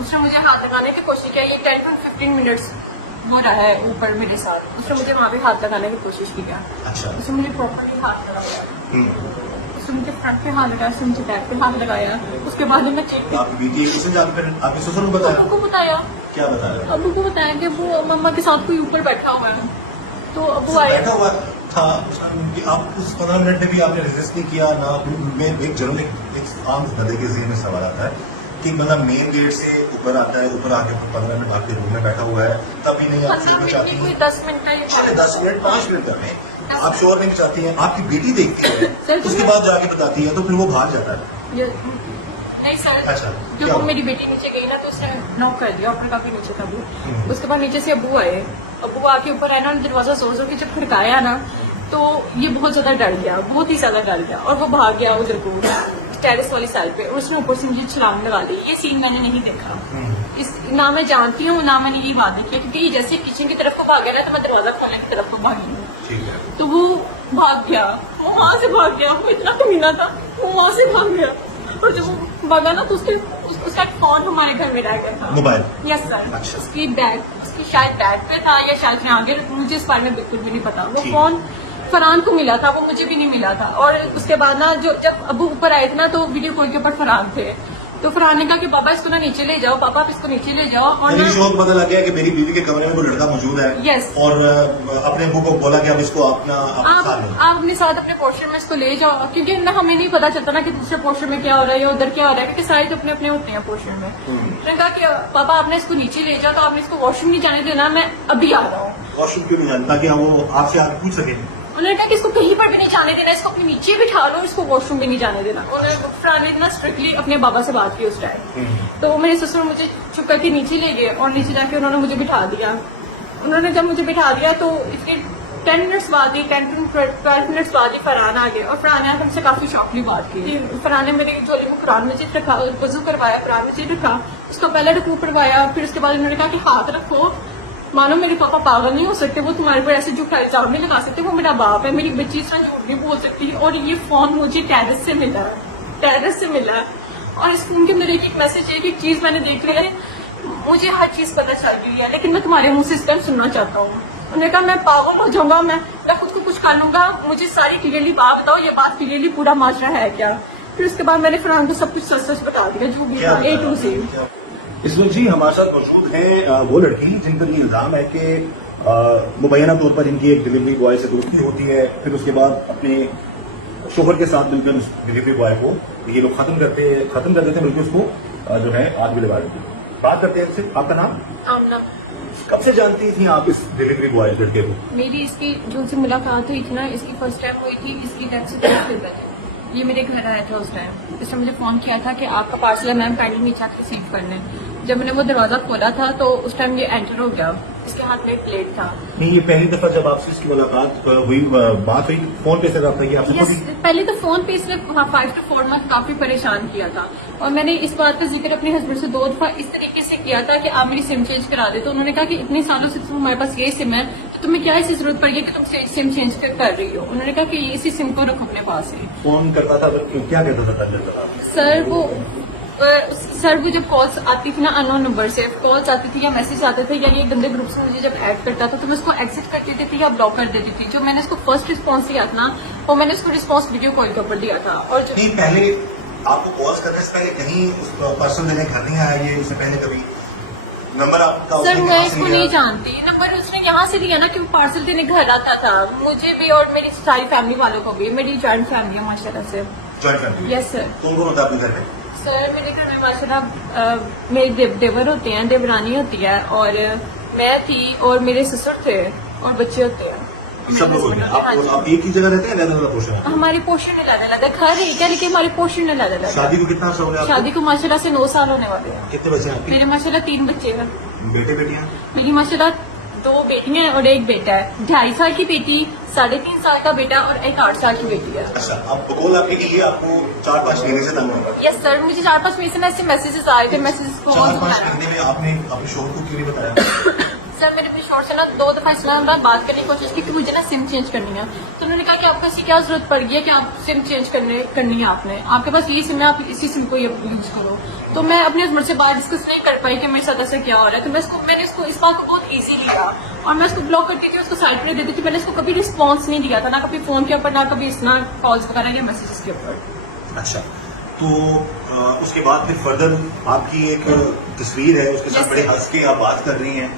उसने मुझे हाथ लगाने की कोशिश की। ये 10 to 15 मिनट्स वो रहा है ऊपर मेरे साथ। उसने मुझे वहाँ पे हाथ लगाने की कोशिश की। अच्छा। उसने मुझे प्रॉपरली हाथ लगाया। उसने मुझे फ्रंट पे हाथ लगाया, उसने मुझे बैक पे हाथ लगाया। उसके बाद मैं चीख आपकी बेटी उसने जाकर फिर आपके ससुर को बताया? अबू को बताया। क्या बताया? अबू को बताया कि वो मम्मा के साथ कोई ऊपर बैठा हुआ है। तो अबू आया, बैठा हुआ था। आप उस 15 मिनट में भी आपने रेजिस्ट नहीं किया ना? मैं एक जनरल एक आम बंदे के ज़हन में सवाल आता है कि मतलब मेन गेट से ऊपर आता है, ऊपर आके 15 मिनट आपके रूम में बैठा हुआ है, तभी नहीं आप शोर में चाहती कोई हैं? 10 मिनट का ही था। अरे 10 मिनट 5 मिनट कर रहे आप शोर में चाहती हैं, आपकी बेटी देखती है सर, उसके बाद जाके बताती है तो फिर वो भाग जाता है। नहीं सर, अच्छा, जब क्या वो हुआ? मेरी बेटी नीचे गई ना तो उसने नॉक कर दिया, ऊपर काफी नीचे था वो। उसके बाद नीचे से अबू आए। अबू आके ऊपर आए ना, दरवाजा जोर जोर के जब खड़काया ना तो ये बहुत ज्यादा डर गया, बहुत ही ज्यादा डर गया और वो भाग गया उधर को टेरेस वाली साइड पे और उसने ऊपर से मुझे छलांग लगा दी। ये सीन मैंने नहीं देखा। इस ना मैं जानती हूँ ना मैंने ये बात देखी, क्योंकि ये जैसे किचन की तरफ को भागा ना तो मैं दरवाजा खोलने की तरफ को भागी। ठीक है। तो वो भाग गया, वो वहां से भाग गया। वो इतना कमीना था, वो वहां से भाग गया। और जब वो भागा ना तो उसका फोन हमारे घर में रह गया था। मोबाइल? Yes sir. अच्छा। उसकी शायद बैग पे था या शायद मैं आगे, मुझे इस बारे में बिल्कुल भी नहीं पता। वो ठीक। फोन फरहान को मिला था, वो मुझे भी नहीं मिला था। और उसके बाद ना जब अबू ऊपर आए थे ना तो वीडियो कॉल के ऊपर फरहान थे। तो फरहान ने कहा कि पापा इसको ना नीचे ले जाओ, पापा आप इसको नीचे ले जाओ। और मेरी ना शौक पता लग गया कि मेरी बीवी के कमरे में कोई लड़का मौजूद है। Yes। और अपने अबू को बोला कि अब इसको अपना खा लो। आप अपने साथ अपने पोर्शन में इसको ले जाओ, क्योंकि ना हमें नहीं पता चलता ना कि दूसरे पोर्शन में क्या हो रहा है या उधर क्या हो रहा है, क्योंकि सारे तो अपने अपने होते हैं पोर्शन में। उसने कहा कि पापा आपने इसको नीचे ले जाओ, तो आपने इसको वॉशरूम नहीं जाने देना, मैं अभी आ रहा हूँ। वॉशरूम क्यों नहीं जानता कि वो आपसे आगे पूछ सके? उन्होंने कहा कि इसको कहीं पर भी नहीं जाने देना, इसको अपने नीचे बिठा लो, इसको वॉशरूम भी नहीं जाने देना। उन्होंने फरहान ने इतना स्ट्रिक्टली अपने बाबा से बात की उस टाइम। तो मेरे ससुर मुझे चुप करके नीचे ले गए और नीचे जाके उन्होंने मुझे बिठा दिया। उन्होंने जब मुझे बिठा दिया तो इसके 10 मिनट्स बाद ही 10 to 12 मिनट्स बाद ही फरहान आ गए और फरहान ने हमसे काफी शॉर्टली बात की। फरहान ने मेरे झोले में कुरान मजीद रखा, वजू करवाया, कुरान मजीद रखा, उसका पहले रुकू पढ़वाया। फिर उसके बाद उन्होंने कहा कि हाथ रखो, मानो मेरे पापा पागल नहीं हो सकते, वो तुम्हारे पर ऐसे झूठा इल्जाम नहीं लगा सकते, वो मेरा बाप है, मेरी बच्ची इस तरह झूठ नहीं बोल सकती। और ये फोन मुझे टेरेस से मिला है और इस फोन के अंदर एक मैसेज है, एक चीज मैंने देख लिया है, मुझे हर चीज पता चल गई है, लेकिन मैं तुम्हारे मुंह से इस टाइम सुनना चाहता हूँ। उन्होंने कहा मैं पागल हो जाऊंगा, मैं खुद को कुछ कर लूंगा, मुझे सारी क्लियरली बात बताओ, ये बात क्लियरली पूरा माजरा है क्या। फिर उसके बाद मैंने फरहान को सब कुछ सच सच बता दिया, जो भी था A to Z। इस वक्त जी हमारे साथ मौजूद है वो लड़की जिन पर ये इल्जाम है कि मुबैना तौर पर इनकी एक डिलीवरी बॉय से दोस्ती होती है, फिर उसके बाद अपने शोहर के साथ मिलकर उस डिलीवरी बॉय को ये लोग खत्म कर देते हैं, बल्कि उसको जो है आग भी लगा देते हैं। बात करते हैं इनसे। आपका नाम? आमना। कब से जानती थी आप इस डिलीवरी बॉय लड़के को? मेरी इसकी जो से मुलाकात हुई थी ना, इसकी फर्स्ट टाइम हुई थी, इसकी डेथ से 3 दिन पहले ये मेरे घर आया था। उस टाइम इसने मुझे फोन किया था कि आपका पार्सल है मैम, काइंडली नीचे आके रिसीव कर लें। जब मैंने वो दरवाजा खोला था तो उस टाइम ये एंटर हो गया, इसके हाथ में एक प्लेट था। नहीं, ये पहली दफा जब आपसे इसकी मुलाकात हुई, बात हुई फोन पे से रहा था आपसे? Yes, पहले तो फोन पे इसने 5 to 4 मंथ काफी परेशान किया था और मैंने इस बात का जिक्र अपने हस्बैंड से 2 दफा इस तरीके से किया था कि आप मेरी सिम चेंज करा दे। तो उन्होंने कहा कि इतने सालों से तुम्हारे पास ये सिम है तो तुम्हें क्या ऐसी जरूरत पड़ी है कि तुम सिम चेंज कर रही हो। उन्होंने कहा कि इसी सिम को रखो अपने पास ही। फोन करता था तो क्या कहता था? सर वो जब कॉल्स आती थी ना अननोन नंबर से, कॉल्स आती थी या मैसेज आते थे या ये गंदे ग्रुप से मुझे जब ऐड करता था तो मैं उसको एग्जिट कर देती थी या ब्लॉक कर देती थी। जो मैंने उसको फर्स्ट रिस्पॉन्स दिया था ना, वो मैंने उसको रिस्पॉन्स वीडियो कॉल के ऊपर दिया था। और जो नहीं, पहले आपको कॉल्स करने से पहले कहीं उस पर्सन देने घर नहीं आया ये उससे पहले कभी? नंबर आपका सर मैं इसको नहीं जानती, नंबर उसने यहाँ से लिया ना कि वो पार्सल देने घर आता था मुझे भी और मेरी सारी फैमिली वालों को भी। मेरी जॉइंट फैमिली है माशाल्लाह से। Joint family? Yes sir. कौन कौन होता है अपने घर में? सर मेरे घर में माशाल्लाह मेरे देवर होते हैं, देवरानी होती है और मैं थी और मेरे ससुर थे और बच्चे होते हैं। सब लोग होते हैं। आप एक ही जगह रहते हैं? अलग-अलग पोर्शन है? हमारी पोर्शन अलग है, घर एक है लेकिन हमारी पोर्शन अलग है। शादी को कितना अर्सा हो गया? शादी को माशाल्लाह से 9 साल होने वाले हैं। कितने बच्चे हैं आपके? मेरे माशाल्लाह 3 बच्चे हैं। बेटे बेटियां? मेरी माशाल्लाह 2 बेटियां हैं और 1 बेटा है। 2.5 साल की बेटी, 3.5 साल का बेटा और एक 8 साल की बेटी है। अच्छा, अब बकौल आपके लिए आपको 4-5 महीने से तंग होगा? यस सर, मुझे 4-5 महीने से ऐसे मैसेजेस आए थे। मैसेजेस को 4-5 महीने में आपने अपने शोहर को क्यों नहीं बताया? सर मैंने अपने शोर से ना 2 दफा इस्लाम में बात करने की कोशिश की कि मुझे ना सिम चेंज करनी है। तो उन्होंने कहा कि आपको ऐसी क्या जरूरत पड़ गई है कि आप सिम चेंज करनी है आपने, आपके पास यही सिम है, आप इसी सिम को यूज करो। तो मैं अपने हस्बैंड से बात डिस्कस नहीं कर पाई कि मेरे साथ ऐसा क्या हो रहा है। तो मैंने इसको इस बात को बहुत ईजी लिया और मैं उसको ब्लॉक करती थी, उसको साइड पर देती थी। मैंने इसको कभी रिस्पॉन्स नहीं दिया था, ना कभी फोन के ऊपर, ना कभी इतना कॉल्स वगैरह या मैसेजेस के ऊपर। अच्छा, तो उसके बाद फिर फर्दर आपकी एक तस्वीर है, उसके साथ Yes, बड़े sir. हंस के आप बात कर रही हैं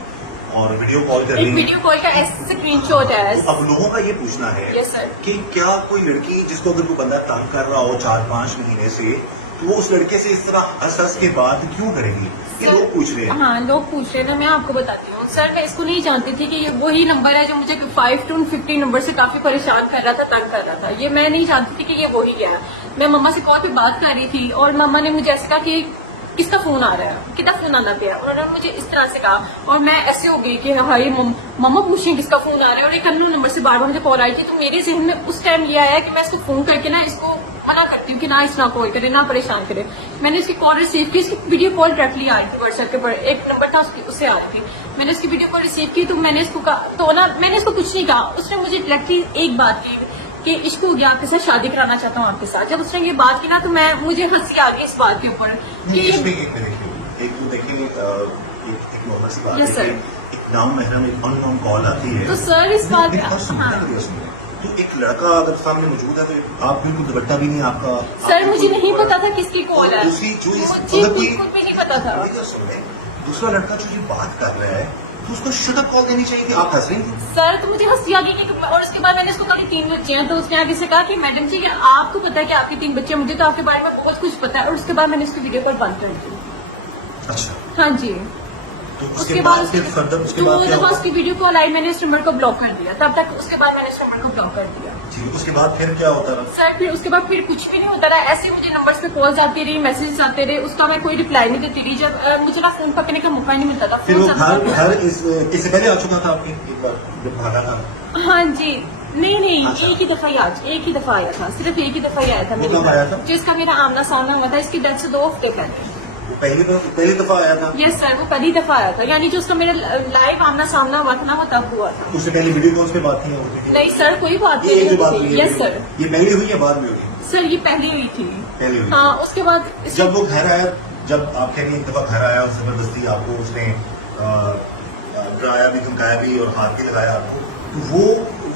और वीडियो कॉल कर एक रही हैं। वीडियो कॉल का स्क्रीनशॉट है। तो अब लोगों का ये पूछना है Yes, sir. कि क्या कोई लड़की जिसको अगर कोई बंदा तंग कर रहा हो 4-5 महीने से, तो वो उस लड़के से इस तरह हंस हंस के बात क्यों करेगी? ये Sir, लोग पूछ रहे हैं। हाँ, लोग पूछ रहे हैं, मैं आपको बताती हूँ। सर मैं इसको नहीं जानती थी कि ये वही नंबर है जो मुझे 5 to 50 नंबर से काफी परेशान कर रहा था, तंग कर रहा था। ये मैं नहीं जानती थी कि ये वही है। मैं मम्मा से कॉल पे बात कर रही थी और मम्मा ने मुझे ऐसे कहा कि किसका फोन आ रहा है, कितना फोन आना पे। उन्होंने मुझे इस तरह से कहा और मैं ऐसे हो गई कि हाँ ये मम्मा पूछें किसका फोन आ रहा है, और एक अननोन नंबर से बार बार मुझे कॉल आई थी। तो मेरे जहन में उस टाइम ये आया कि मैं इसको फोन करके ना इसको मना करती हूँ कि ना इस ना कॉल करे, ना परेशान करे। मैंने इसकी कॉल रिसीव की, इसकी वीडियो कॉल डायरेक्टली आई थी व्हाट्सएप के ऊपर, एक नंबर था उससे आ रही थी। मैंने इसकी वीडियो कॉल रिसीव की तो मैंने इसको कहा, तो ना मैंने इसको कुछ नहीं कहा। उसने मुझे डायरेक्टली एक बात की कि इश्क हो गया, आपके साथ शादी कराना चाहता हूँ आपके साथ। जब उसने ये बात की ना तो मुझे हंसी आ गई इस बात के ऊपर कि इसमें एक तो देखिए एक नॉर्मल सी बात Yes, है sir. कि एक नाम महरम एक अननोन कॉल आती है। तो सर इस बात मेरी बात सुनिए, हाँ। मेरी बात सुनिए। तो एक लड़का अगर सामने मौजूद है तो आप बिल्कुल दुपट्टा भी नहीं आपका। सर मुझे नहीं पता था किसकी कॉल है, दूसरी जो इस मुझे मतलब कि बिल्कुल भी नहीं पता था। मेरी बात सुनिए, दूसरा लड़का जो ये बात कर रहा है तो उसको शटअप कॉल देनी चाहिए थी। आप हंस रही थी। सर तो मुझे हंसी आ गई कि और उसके बाद मैंने उसको कहा 3 बच्चे हैं। तो उसने आगे से कहा कि मैडम जी क्या आपको पता है कि आपके 3 बच्चे हैं, मुझे तो आपके बारे में बहुत कुछ पता है। और उसके बाद मैंने उसकी वीडियो कॉल बंद कर दी। अच्छा, हाँ जी। तो उसके बाद फिर फर्दर उसके बाद क्या हुआ? उसकी वीडियो कॉल आई, मैंने इस नंबर को ब्लॉक कर दिया। तब तक उसके बाद मैंने इस नंबर को ब्लॉक कर दिया। जी, उसके बाद फिर क्या होता रहा? सर फिर उसके बाद फिर कुछ भी नहीं होता रहा। ऐसे ही मुझे नंबर्स पे कॉल्स आती रही, मैसेजेस आते रहे, उसका मैं कोई रिप्लाई नहीं देती रही। जब मुझे ना फोन पकड़ने का मौका नहीं मिलता था। फिर वो फोन घर इससे पहले आ चुका था आपके एक बार जब भागा था? हाँ जी, नहीं अच्छा। एक ही दफा आया था, सिर्फ एक ही दफा ही आया था वो मेरे कब आया था? जिसका मेरा आमना सामना हुआ था। इसकी डेथ से 2 हफ्ते पहले। वो पहली दफा आया था? यस सर, वो पहली दफा आया था, यानी जो उसका मेरा लाइव आमना सामना हुआ था ना, वो तब हुआ था। उससे पहले वीडियो कॉल्स पे बात नहीं होती? नहीं सर, कोई बात ये जो बात नहीं हुई थी। है, यस सर, ये पहले हुई या बाद में हुई? सर ये पहली हुई थी। पहले हुई। हाँ, उसके बाद जब वो घर आया, जब आप कह रही एक दफा घर आया और जबरदस्ती आपको उसने डराया भी, धमकाया भी और हाथ भी लगाया आपको, तो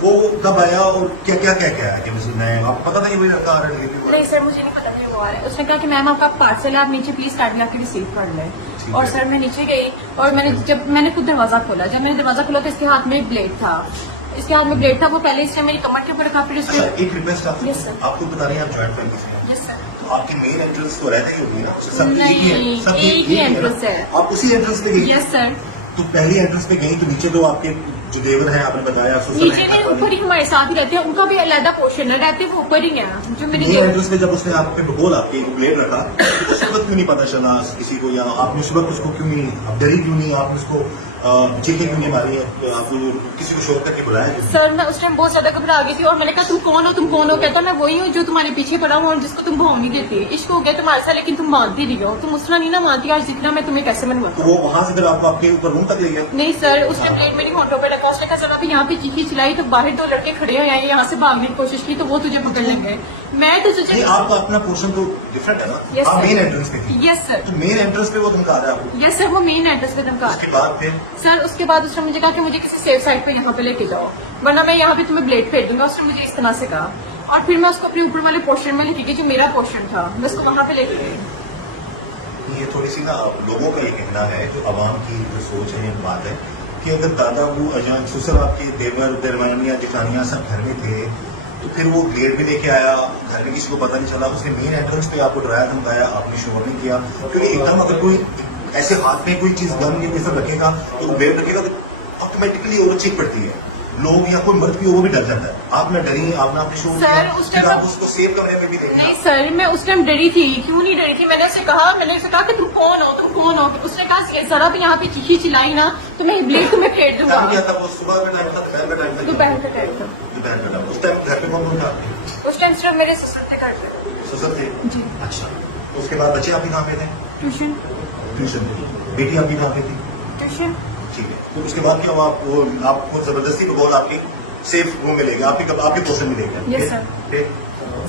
वो कब आया और क्या क्या क्या क्या है कि मैं आपको पता था कि वही लड़का आ रहा है डिलीवरी बॉय? नहीं सर, मुझे नहीं पता कि वो आ रहा है। उसने कहा कि मैम आपका पार्सल है, आप नीचे प्लीज काट आके रिसीव कर लें। ठीक और है। सर मैं नीचे गई और मैंने खुद दरवाजा खोला। जब मैंने दरवाजा खोला तो इसके हाथ में एक ब्लेड था। वो पहले इसने मेरी कमर के ऊपर रखा, फिर अच्छा, उसके एक रिक्वेस्ट Yes, sir. आपको बता रही हैं आप ज्वाइंट फैमिली से हैं। यस सर, तो आपकी मेन एंट्रेंस तो रहती होगी ना? सबकी एक ही है, नहीं, सबकी एक ही ना? entrance है। आप उसी एंट्रेंस पे गई? Yes sir. तो पहली एंट्रेंस पे गई तो नीचे तो आपके जो देवर हैं आपने बताया ससुर नीचे हैं, में घर वाले। ऊपर ही हमारे साथ ही रहते हैं, उनका भी अलग पोर्शन है, रहते वो ऊपर ही है जो मैंने मेन एंट्रेंस पे जब उसने आप पे बोला कि ब्लेड रखा तो उस वक्त क्यों नहीं पता चला किसी को, या आपने उस वक्त उसको क्यों नहीं, आप डरी क्यों नहीं, आपने उसको चीखें क्यों नहीं मारी, आपको किसी को शोर करके बुलाया क्यों नहीं? सर मैं उस टाइम बहुत ज्यादा घबरा गई थी और मैंने कहा तुम कौन हो? कहता मैं वही हूँ जो तुम्हारे पीछे पड़ा हूँ और जिसको तुम भाव नहीं देती। इश्क हो गया तुम्हारे साथ, लेकिन तुम मानती नहीं हो, तुम उसना नहीं ना मानती। आज जितना मैं तुम्हें कैसे तो मनवाता। वो वहां से फिर आपको आपके ऊपर रूम तक ले गया? नहीं सर, उसने प्लेट मेरी होंठों पे रखा। उसने कहा जब अभी यहाँ पे चीखी चिल्लाई तो बाहर 2 लड़के खड़े हुए हैं, यहाँ से भागने की कोशिश की तो वो तुझे पकड़ लेंगे। मैं तो नहीं, तुझे आपका अपना पोर्शन तो डिफरेंट है ना? Yes, आप sir. मेन एंट्रेंस पे थी। यस सर, तो मेन एंट्रेंस पे वो धमका रहा है आपको? यस सर, वो मेन एड्रेस पे धमका। उसके बाद फिर सर उसके बाद उसने मुझे कहा कि मुझे किसी सेफ साइड पे यहाँ पे लेके जाओ, वरना मैं यहाँ पे तुम्हें ब्लेड फेंक दूंगा। उसने मुझे इस तरह से कहा और फिर मैं उसको अपने ऊपर वाले पोर्शन में लेके गई जो मेरा पोर्शन था, मैं उसको वहाँ पे लेके गई। ये थोड़ी सी ना लोगों का ये कहना है, जो आवाम की जो सोच है, ये बात है कि अगर दादा वो अजान ससुर आपके देवर दरमियानियां जेठानियां सब घर में थे तो फिर वो ब्लेड भी लेके आया, घर में किसी को पता नहीं चला, उसने मेन एंट्रेंस पे आपको डराया धमकाया, आपने शोर नहीं किया, क्योंकि एकदम अगर कोई ऐसे हाथ में कोई चीज गम ये सब रखेगा तो ब्लेड रखेगा तो ऑटोमेटिकली और चीख पड़ती है, लोग या कोई मर्द भी हो वो भी डर जाता है। आप ना डरी, आपने अपने शोर सर, किया, उस फिर टाइम आप उसको सेव कमरे में भी नहीं देंगे। सर, मैं उस टाइम डरी थी। क्यों नहीं डरी थी? मैंने उसे कहा कि तुम कौन हो? उसने कहा जरा भी यहाँ पे चीखी चिल्लाई ना तो मैं ब्लेड तुम्हें फेंक दूंगा। क्या था वो? सुबह में टाइम था, दोपहर में टाइम था? दोपहर का टाइम था। दोपहर में टाइम। उस टाइम घर पे कौन था? उस टाइम सिर्फ मेरे ससुर थे घर पे। ससुर थे? जी। अच्छा, उसके बाद बच्चे आपके कहाँ पे थे? ट्यूशन ट्यूशन पे। बेटी आपकी कहाँ पे थी? ट्यूशन ठीक है, तो उसके बाद क्या हुआ? आपको जबरदस्ती बॉल आपकी सेफ रूम में ले गया, आपके पोर्शन में ले गया? Yes, sir. फिर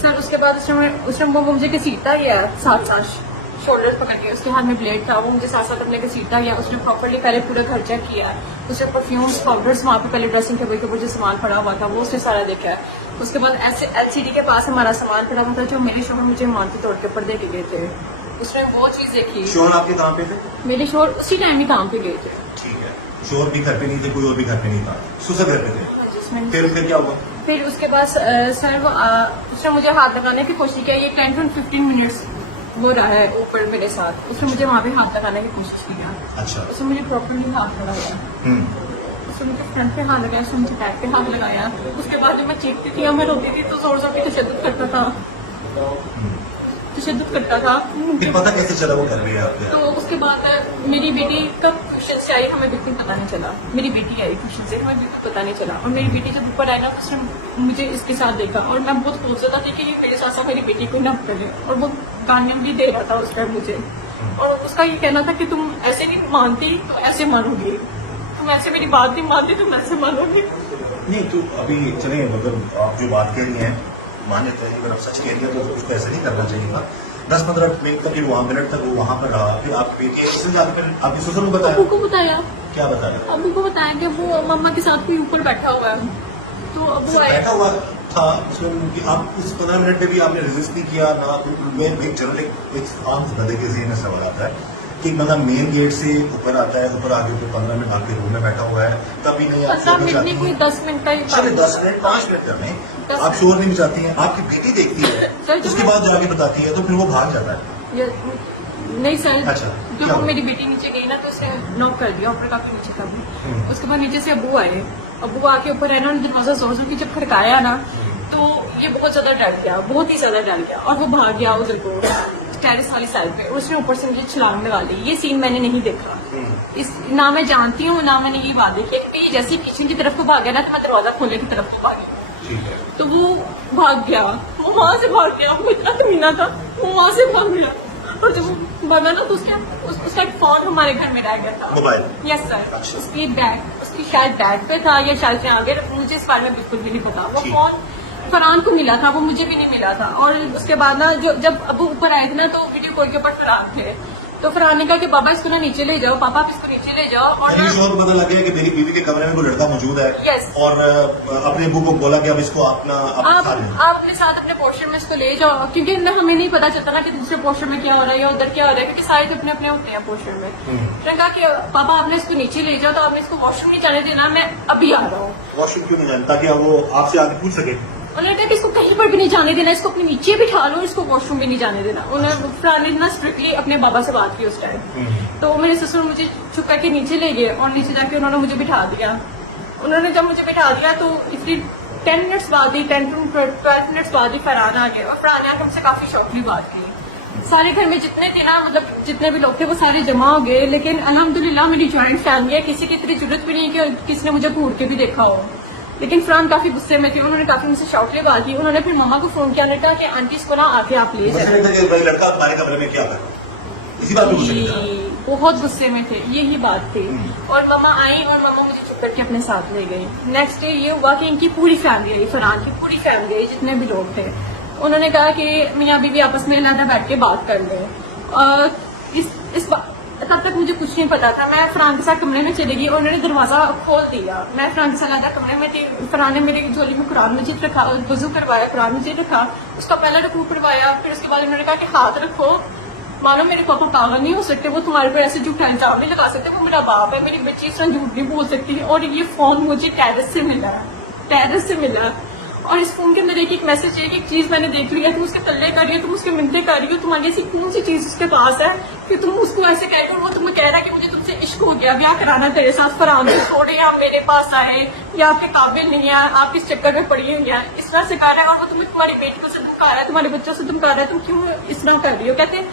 सर उसके बाद उसने वो मुझे घसीटता गया साथ शोल्डर पकड़ के, उसके हाथ में ब्लेड था, वो मुझे साथ साथ अपने घसीटता गया। उसने प्रॉपर्ली पहले पूरा घर चेक किया, उसने परफ्यूम्स पाउडर्स वहाँ पे पहले ड्रेसिंग टेबल के ऊपर जो सामान पड़ा हुआ था वो उसने सारा देखा है। उसके बाद ऐसे LCD के पास हमारा सामान पड़ा हुआ था जो मेरे शोहर मुझे मानते तोड़ के ऊपर दे के गए थे। उसने वो चीज देखी। शोर आपके कहाँ पे थे? मेरे शोहर उसी टाइम ही काम पे गए थे। ठीक है, शोर भी घर पे नहीं थे, कोई और भी घर पे नहीं था, सुसर घर पे थे। जिसमें फिर क्या हुआ? फिर उसके बाद सर उसने मुझे हाथ लगाने की कोशिश की। ये 10 to 15 मिनट्स हो रहा है ऊपर मेरे साथ। उसने मुझे वहाँ पे हाथ लगाने की कोशिश किया। अच्छा। उसने मुझे प्रॉपर्ली हाथ लगाया, उसने मुझे फ्रंट पे हाथ लगाया, उसने मुझे बैक पे हाथ लगाया। उसके बाद जब मैं चीखती थी या मैं रोती थी तो जोर जोर की तशद्दुद करता था। फिर पता कैसे चला वो कर रही है आपके? तो उसके बाद मेरी बेटी कब ट्यूशन से आई हमें बिल्कुल पता नहीं चला। मेरी बेटी आई ट्यूशन से, हमें बिल्कुल पता नहीं चला। और मेरी बेटी जब ऊपर आई ना तो उसने मुझे इसके साथ देखा और मैं बहुत खूबसूरत थी कि मेरे साथ साथ मेरी बेटी को ना करे। और वो गालियां भी दे रहा था उस टाइम मुझे। और उसका ये कहना था कि तुम ऐसे नहीं मानती तो ऐसे मानोगी, तुम ऐसे मेरी बात नहीं मानती तुम ऐसे मानोगी। नहीं तो अभी चले, मतलब आप जो बात कह रही हैं मान्यता है, अगर आप सच कह रही है तो उसको ऐसा नहीं करना चाहिए था। 10-15 मिनट तक मिनट तक वो वहाँ पर रहा, फिर आपकी बेटी इसने जाकर आपकी ससुर को बताया? अबू को बताया। क्या बताया? अबू को बताया कि वो मम्मा के साथ कोई ऊपर बैठा हुआ है। तो अबू आया, बैठा हुआ था उसमें, आप उस 15 मिनट में भी आपने रेजिस्ट नहीं किया ना? मैं जनरल एक आम बंदे के ज़हन में सवाल आता है कि एक बंदा मेन गेट से ऊपर आता है, ऊपर आगे फिर 15 मिनट आपके रूम में बैठा हुआ है, तभी नहीं आप 15 मिनट नहीं, कोई 10 मिनट का ही। चलिए 10 मिनट 5 मिनट करने आप शोर नहीं मचाती हैं, आपकी बेटी देखती है, उसके बाद जाके बताती है तो फिर वो भाग जाता है। नहीं सर, अच्छा, जब वो मेरी बेटी नीचे गई ना तो उसने नॉक कर दिया ऊपर काफी नीचे था। उसके बाद नीचे से अबू आए, अबू आके ऊपर है ना दरवाजा जोर जोर की जब खड़काया ना तो ये बहुत ज्यादा डर गया, बहुत ही ज्यादा डर गया और वो भाग गया उधर को टेरिस वाली साइड पे। उसने ऊपर से मुझे छलांग लगा ली। ये सीन मैंने नहीं देखा, इस ना मैं जानती हूँ ना मैंने ये बात देखी। क्योंकि जैसे ही किचन की तरफ को भाग गया ना तो मैं दरवाजा खोलने की तरफ को भागी, तो वो भाग गया, वो वहां से भाग गया। वो इतना कमीना था, वो वहां से भाग गया। और जब वो भागा ना तो उसका एक फोन हमारे घर में रह गया था, मोबाइल। यस सर, उसकी बैग, उसकी शायद बैग पे था या शायद से आगे, मुझे इस बारे में बिल्कुल भी नहीं पता। वो फोन फरहान को मिला था, वो मुझे भी नहीं मिला था। और उसके बाद ना जब अबू ऊपर आए थे ना तो वीडियो कॉल के ऊपर फरहान थे, तो फरहान ने कहा कि बाबा इसको ना नीचे ले जाओ, पापा आप इसको नीचे ले जाओ। और शोर पता लग गया कि मेरी बीवी के कमरे में वो लड़का मौजूद है। Yes. और अपने अबू को बोला कि अब इसको आप अपने साथ अपने पोर्शन में इसको ले जाओ, क्योंकि हमें नहीं पता चलता ना कि दूसरे पोर्शन में क्या हो रहा है या उधर क्या हो रहा है, क्योंकि सारे अपने अपने होते हैं पोर्शन में। उसने कहा कि पापा आपने इसको नीचे ले जाओ, तो आपने इसको वॉशरूम नहीं जाने देना, मैं अभी आ रहा हूँ। वॉशरूम क्यों नहीं जाना? ताकि वो आपसे आगे पूछ सके। उन्होंने कहा कि इसको कहीं पर भी नहीं जाने देना, इसको अपने नीचे बिठा लो, इसको वॉशरूम भी नहीं जाने देना। उन्होंने फरहान ने ना स्ट्रिक्टली अपने बाबा से बात की उस टाइम। तो मेरे ससुर मुझे चुप करके नीचे ले गए और नीचे जाके उन्होंने मुझे बिठा दिया। उन्होंने जब मुझे बिठा दिया तो इसलिए 10 मिनट्स बाद ही 10 to 12 मिनट्स बाद ही फरहान आ गए। और फरहान ने आकर हमसे काफी शौकली बात की। सारे घर में जितने थे ना, मतलब जितने भी लोग थे वो सारे जमा हो गए। लेकिन अल्हम्दुलिल्लाह मेरी ज्वाइंट फैमिली है, किसी की इतनी जरूरत भी नहीं है कि किसी ने मुझे घूर के भी देखा हो। लेकिन फरहान काफी गुस्से में थे, उन्होंने काफी मुझसे शौकली बात की। उन्होंने फिर मम्मा को फोन किया, उन्होंने कहा कि आंटी इसको ना आके आप ले जाए। लड़का तुम्हारे कमरे में क्या कर, इसी बात पे बहुत गुस्से में थे, यही बात थी। और मम्मा आई और मम्मा मुझे चुप करके अपने साथ ले गई। नेक्स्ट डे ये हुआ कि इनकी पूरी फैमिली आई, फरहान की पूरी फैमिली आई, जितने भी लोग थे। उन्होंने कहा कि मियाँ बीवी आपस में अलग बैठ के बात कर लें। तब तक मुझे कुछ नहीं पता था। मैं फरहान के साथ कमरे में चली गई और उन्होंने दरवाजा खोल दिया। मैं फरहान के साथ अलग कमरे में थी। फरहान ने मेरी झोली में कुरान मजीद रखा, वजू करवाया, कुरान मजीद रखा, उसका पहला रकू करवाया। फिर उसके बाद उन्होंने कहा कि हाथ रखो, मानो मेरे पापा पागल नहीं हो सकते, वो तुम्हारे पर ऐसे झूठा इल्जाम नहीं लगा सकते, वो मेरा बाप है, मेरी बच्ची इस तरह झूठ नहीं बोल सकती। और ये फोन मुझे टेरेस से मिला, टेरेस से मिला। और इस फोन के अंदर एक मैसेज है, एक चीज मैंने देख लिया, तुम उसके तल्ले कर रही हो, तुम उसके मिनटे कर रही हो, तुम्हारी ऐसी कौन सी चीज उसके पास है कि तुम उसको ऐसे कह रही हो। वो तुम्हें कह रहा है कि मुझे तुमसे इश्क हो गया, ब्याह कराना तेरे साथ, फरहान से छोड़े आप मेरे पास आए, या आपके काबिल नहीं है, आप किस चक्कर में पड़ी हुई है, इस तरह से कह रहा है। और वो तुम्हें तुम्हारी बेटी को से धमका रहा है, तुम्हारे बच्चों से धमका रहा है, तुम क्यों इस तरह कर रही हो। कहते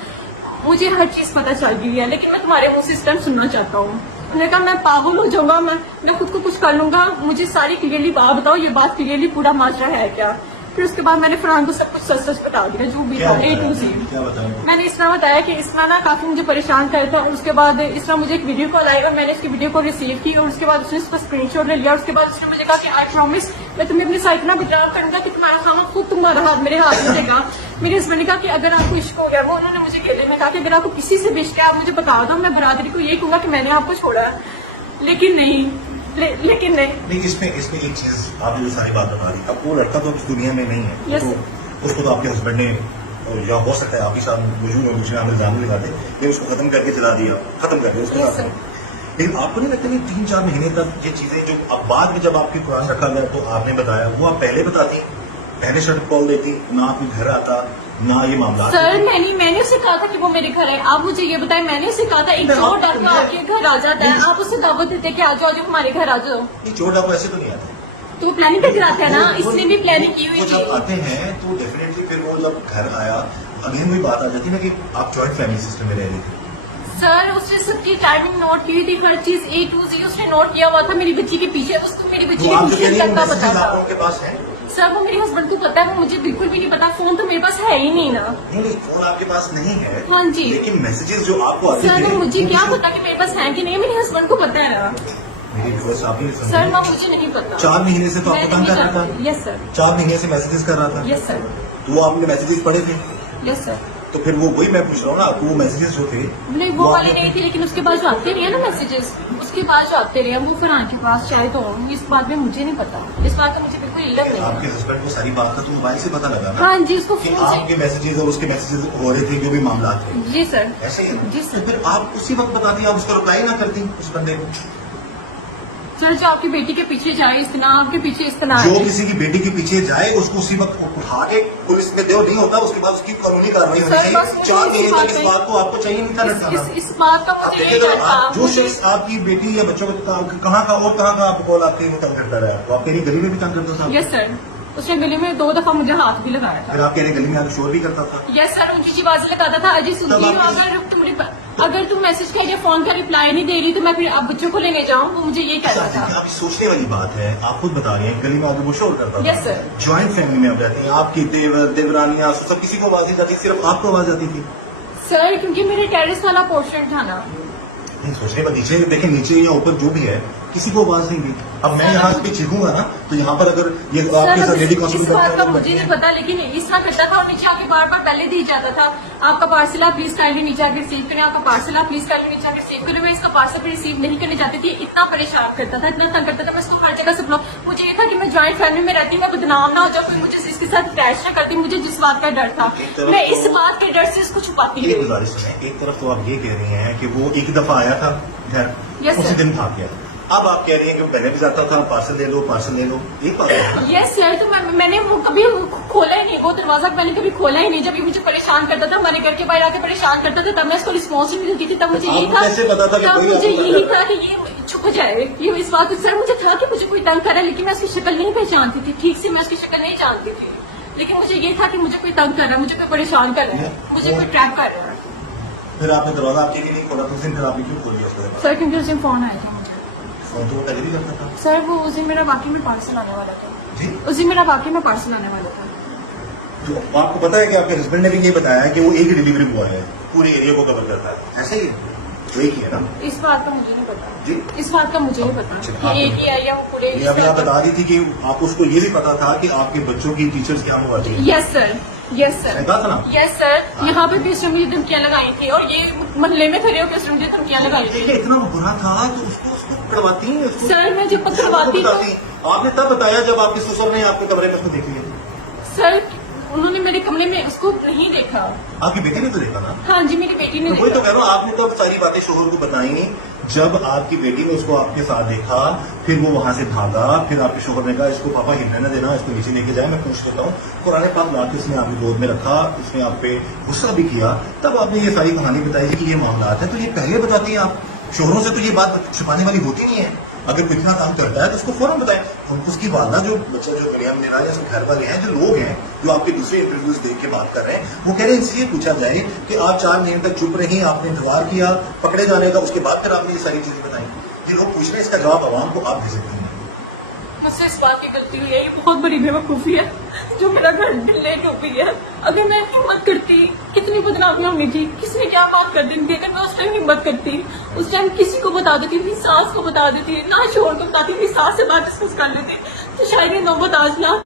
मुझे हर चीज पता चल गई है, लेकिन मैं तुम्हारे मुंह से इस टाइम सुनना चाहता हूँ। उन्होंने कहा मैं पागल हो जाऊंगा, मैं खुद को कुछ कर लूंगा, मुझे सारी क्लियरली बात बताओ, ये बात क्लियरली पूरा माजरा है क्या। फिर उसके बाद मैंने फरहान को सब कुछ सच सच बता दिया, जो भी था A to Z। क्या बताया? मैंने इस तरह बताया कि इसमें ना काफी मुझे परेशान कर था, और उसके बाद इस तरह मुझे एक वीडियो कॉल आई और मैंने इसकी वीडियो को रिसीव की, और उसके बाद उसने इसका स्क्रीनशॉट ले लिया, और उसके बाद उसने मुझे कहा कि आई प्रॉमिस मैं तुम्हें अपनी साइड ना बदनाम करूंगा कि तुम्हारा खाना खुद तुम्हारा हाथ मेरे हाथ में देगा। मेरे हस्बैंड ने कहा कि अगर आपको इश्क हो गया, वो उन्होंने मुझे कहते में कहा कि अगर आपको किसी से भी इश्क है आप मुझे बता दो, मैं बरादरी को यही कहूंगा कि मैंने आपको छोड़ा है। लेकिन नहीं, लेकिन नहीं। इसमें एक चीज आपने जो सारी बात बता दी, अब वो लड़का तो अब इस दुनिया में नहीं है, Yes, तो उसको तो आपके हस्बैंड ने, या हो सकता है आप ही साथ मौजूद और दूसरे इल्जाम लगा दे, ये उसको खत्म करके चला दिया, खत्म कर दिया उसके Yes, बाद। sir. लेकिन आपको नहीं लगता कि 3-4 महीने तक ये चीजें जो अब बाद में जब आपके कुरान रखा गया तो आपने बताया, वो आप पहले बताती, पहले शर्ट कॉल देती, ना आपके घर आता, ना ये मामला? सर मैंने उसे कहा था कि वो मेरे घर है, आप मुझे ये बताएं, मैंने उसे कहा था एक चोर डाकू आपके घर आ जाता है, आप उसे दावत देते कि आ जाओ हमारे घर आ जाओ, ये चोर डाकू ऐसे तो नहीं आते, तो प्लानिंग करके आता है ना, इसने भी प्लानिंग की हुई वो जब थी। आते हैं तो डेफिनेटली फिर वो जब घर आया, अगेन वही बात आ जाती है ना कि आप जॉइंट फैमिली सिस्टम में रह रहे थे। सर उसने सबकी टाइमिंग नोट की हुई थी, हर चीज A to Z उसने नोट किया हुआ था मेरी बच्ची के पीछे, उसको मेरी बच्ची तो के आप जो कह पीछे रही तक का पता हैं था। आप उनके पास है? सर वो मेरे हस्बैंड को पता है, वो मुझे बिल्कुल भी नहीं पता, फोन तो मेरे पास है ही नहीं ना। नहीं, फोन आपके पास नहीं है। हाँ जी। लेकिन मैसेजेस जो आपको आते सर थे, मुझे वो क्या किसी- पता कि मेरे पास है कि नहीं, मेरे हस्बैंड को पता है ना। मेरी व्यूअर्स आप ही समझिए। सर ना मुझे नहीं पता। 4 महीने से तो आपको तंग कर रहा था। यस सर, 4 महीने से मैसेजेस कर रहा था। यस सर, तो वो आपने मैसेजेस पढ़े थे, यस सर। तो फिर वो वही मैं पूछ रहा हूँ ना, आपको वो मैसेजेस जो थे नहीं वो वाले आपने- नहीं थे, लेकिन उसके बाद जो आते रहे ना मैसेजेस, उसके बाद जो आते रहे वो फरहान के पास चाहे तो हों, इस बात में मुझे नहीं पता, इस बात का मुझे बिल्कुल इल्म नहीं आपके है। हस्बैंड को सारी बात का तो मोबाइल से पता लगा ना हाँ जी, उसको कि फोन से। आपके मैसेजेस और उसके मैसेजेस हो रहे थे, जो भी मामला थे जी सर, ऐसे ही। जी तो सर। फिर आप उसी वक्त बताती, आप उसको रिप्लाई ना करती उस बंदे को। सर जो आपकी बेटी के पीछे जाए इस तरह, आपके पीछे इस तरह जो आए। किसी की बेटी के पीछे जाए उसको उसी वक्त उठा के पुलिस में दो, नहीं होता उसके बाद उसकी कानूनी कार्रवाई होनी सर, चाहिए। बस मुझे 4 इसी महीने बात तक इस पे- बात को आपको चाहिए नहीं था लटकाना। इस बात का आप मुझे देखिए, ये अगर था, जो शख्स आपकी बेटी या बच्चों को कहाँ का और कहाँ का आपको कॉल आपके वो तंग करता रहा, तो आप कह रही गली में भी तंग करता था? यस सर, उसने गली में 2 दफा मुझे हाथ भी लगाया था। फिर आप कह रहे गली में आकर शोर भी करता था? यस सर, ऊंची आवाज लगाता था, अजय सुनती तब हूँ, आपने- अगर तुम मैसेज का या फोन का रिप्लाई नहीं दे रही तो मैं फिर आप बच्चों को लेने जाऊँ, वो मुझे ये कहता देखिए, था। आप सोचने वाली बात है, आप खुद बता रही हैं गली में आकर वो शोर करता था। Yes sir. ज्वाइंट फैमिली में आप रहती हैं, आपकी देवर देवरानियां सब किसी को आवाज नहीं जाती, सिर्फ आपको आवाज आती थी। सर क्योंकि मेरे टेरेस वाला पोर्शन था ना। नहीं, सोचने पर नीचे देखें, नीचे या ऊपर जो भी है किसी को आवाज नहीं दी। अब मैं यहाँ पे चीखूंगा ना तो यहाँ पर अगर ये आपके साथ लेडी इस कांस्टेबल बात का मुझे नहीं पता, लेकिन इस तरह करता था और नीचे आके बार बार पहले दी जाता था, आपका पार्सल आप प्लीज काइंडली नीचे आके रिसीव करें, आपका पार्सल आप प्लीज काइंडली नीचे आके रिसीव करें। मैं इसका पार्सल भी रिसीव नहीं करने जाती थी, इतना परेशान करता था, इतना तंग करता था, मैं इसको हर जगह से ब्लॉक। मुझे ये था कि मैं ज्वाइंट फैमिली में रहती, मैं बदनाम ना हो जाऊँ, कोई मुझे इसके साथ अटैच ना करती, मुझे जिस बात का डर था मैं इस बात के डर से इसको छुपाती एक रही। गुजारिश सुने, एक तरफ तो आप ये कह रही हैं कि वो एक दफा आया था घर, Yes, उसी sir. दिन भाग गया। अब आप कह रही हैं कि पहले भी जाता था, पार्सल ले लो पार्सल ले लो, एक बात है ना? यस सर, तो मैंने वो कभी खोला ही नहीं, वो दरवाजा मैंने कभी खोला ही नहीं। जब ये मुझे परेशान करता था, हमारे घर के बाहर आके परेशान करता था, तब मैं इसको रिस्पॉन्स नहीं मिलती थी, तब मुझे यही आपको था, कैसे पता था कि तब कोई मुझे आपको यही पता था कि ये छुप जाए। ये इस बात सर मुझे था कि मुझे कोई तंग कर रहा है, लेकिन मैं उसकी शक्ल नहीं पहचानती थी, ठीक से मैं उसकी शक्ल नहीं जानती थी, लेकिन मुझे ये था कि मुझे कोई तंग कर रहा है, मुझे कोई परेशान कर रहा है, मुझे कोई ट्रैप कर रहा है। फिर आपने दरवाजा आपके लिए नहीं खोला, तो उस दिन फिर आपने क्यों खोल दिया उसके बाद? सर क्योंकि उस दिन फोन आया था मुझे। फोन तो वो पहले भी करता था। सर वो उस दिन मेरा वाकई में पार्सल आने वाला था, जी, उस दिन मेरा वाकई में पार्सल आने वाला था। तो आपको पता है कि आपके हस्बैंड ने भी ये बताया कि वो एक ही डिलीवरी बॉय है, पूरे एरिया को कवर करता है, ऐसे ही है? तो एक ही है ना इस बात का मुझे नहीं पता जी? इस बात का मुझे नहीं पता अच्छा, कि एक ही है या वो पूरे ये अभी आप बता रही थी कि आपको उसको ये भी पता था कि आपके बच्चों की टीचर्स क्या होगा चाहिए, यस सर, यस सर, कहा था ना? Yes sir. यहाँ पे भी उसने मुझे धमकियां लगाई थी, और ये मोहल्ले में खड़े होकर उसने मुझे धमकियां लगाई थी। देखिए, इतना बुरा था तो उसको पकड़वाती हैं, उसको- सर मैं जब पकड़वाती तो आपने तब बताया जब आपके ससुर ने आपके कमरे में उसको देख लिया। सर उन्होंने मेरे कमरे में उसको नहीं देखा। आपकी बेटी ने तो देखा ना? हाँ जी, मेरी बेटी ने तो वही तो देखा। कह रहा हूँ, आपने तो अब सारी बातें शोहर को बताई। जब आपकी बेटी ने उसको आपके साथ देखा, फिर वो वहां से भागा, फिर आपके शोहर ने कहा इसको पापा हिलने न देना, इसको नीचे लेके जाए, मैं पूछ लेता हूँ। कुरान पाक लाके उसने आपकी गोद में रखा, उसने आप पे गुस्सा भी किया, तब आपने ये सारी कहानी बताई कि ये मामला है। तो ये पहले बताती हैं आप, शोहरों से तो ये बात छुपाने वाली होती नहीं है। अगर कोई इतना काम करता है तो उसको फौरन बताएं। हम उसकी वालदा जो बच्चा जो दुनिया में मिला है, उसके घर वाले हैं, जो लोग हैं जो आपके दूसरे इंटरव्यूज देख के बात कर रहे हैं, वो कह रहे हैं इसलिए पूछा जाए कि आप 4 महीने तक चुप रही, आपने इंतजार किया पकड़े जाने का, उसके बाद फिर आपने ये सारी चीजें बताई। ये लोग पूछ रहे हैं, इसका जवाब आवाम को आप दे सकते हैं। मुझसे इस बात की गलती हुई है, ये बहुत बड़ी बेवकूफ़ी है जो मेरा घर लेट हो गई है। अगर मैं हिम्मत करती, कितनी बदनामी होनी थी, किसने क्या बात कर दी थी, अगर मैं उस टाइम हिम्मत करती, उस टाइम किसी को बता देती, अपनी सास को बता देती, ना शोर को बताती, अपनी सास से बात डिस्कस कर लेती, तो शायद ये नौबत आज ना